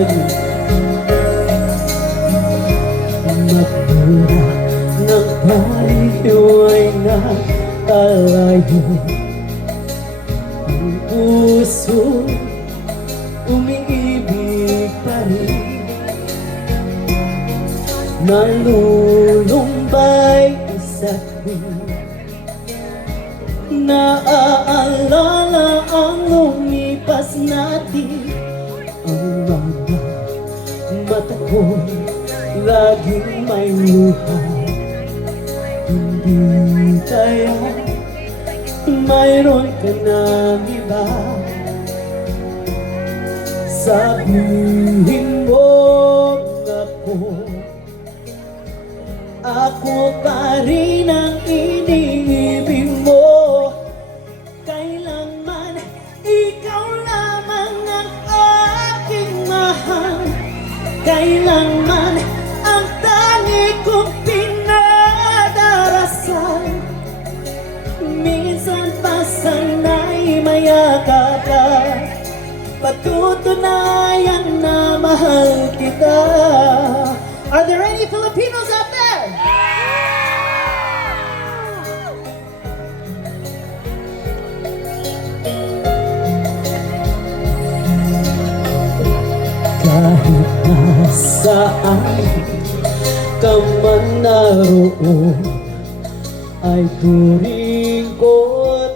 with me. Magmula ng tayo ay nakalayo, ang puso umiibig pa rin, nalulumbay sa tuwing naaalala ang lumipas natin. Ang mga mata ko'y laging may luha. Hindi kaya mayroon ka ng iba? Sabihin mo ako pa rin ang iniibig mo. Kailanman ikaw lamang ang aking mahal. Kailanman ang tangi kong pinadarasal. Minsan pa sana'y mayakap ka, patutunayan na mahal kita. Are there any Filipinos out there? Kahit nasaan ka man naroon, ay turing ko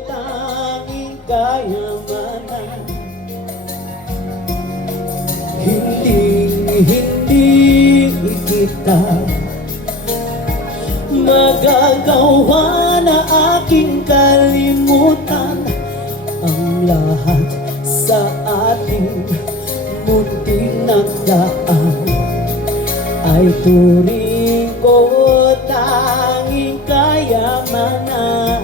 tanging kayamanan. Hindi kita magagawa na aking kalimutan ang lahat sa ating munting nagdaan. Ay turing ko tanging kayamanan.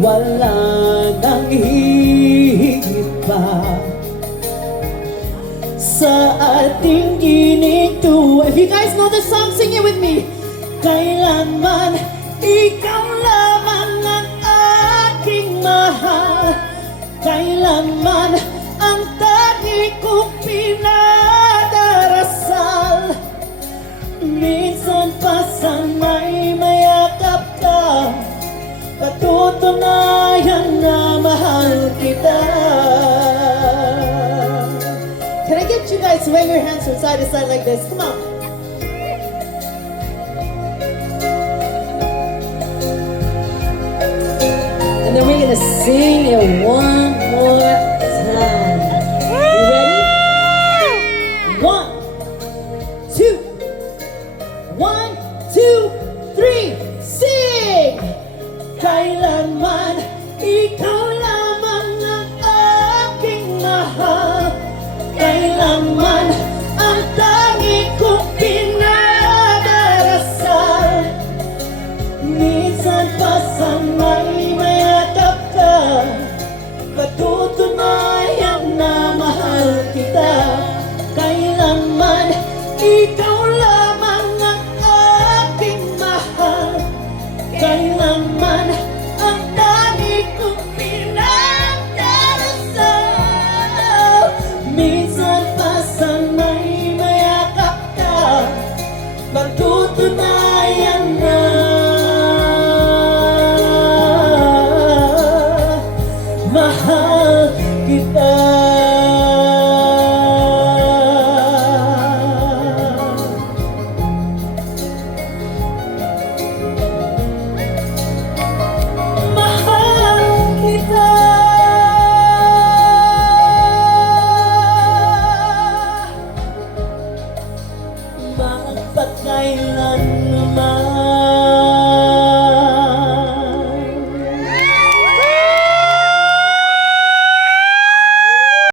Wala nang hihigit pa sa ating ginito. If you guys know the song, sing it with me. Kailanman ikaw lamang ang aking mahal. Kailanman ang tangi kong pinadarasal. Minsan pa sana'y mayakap ka, patutunayan na mahal kita. Can I get you guys to wave your hands from side to side like this? Come on. And then we're gonna sing it one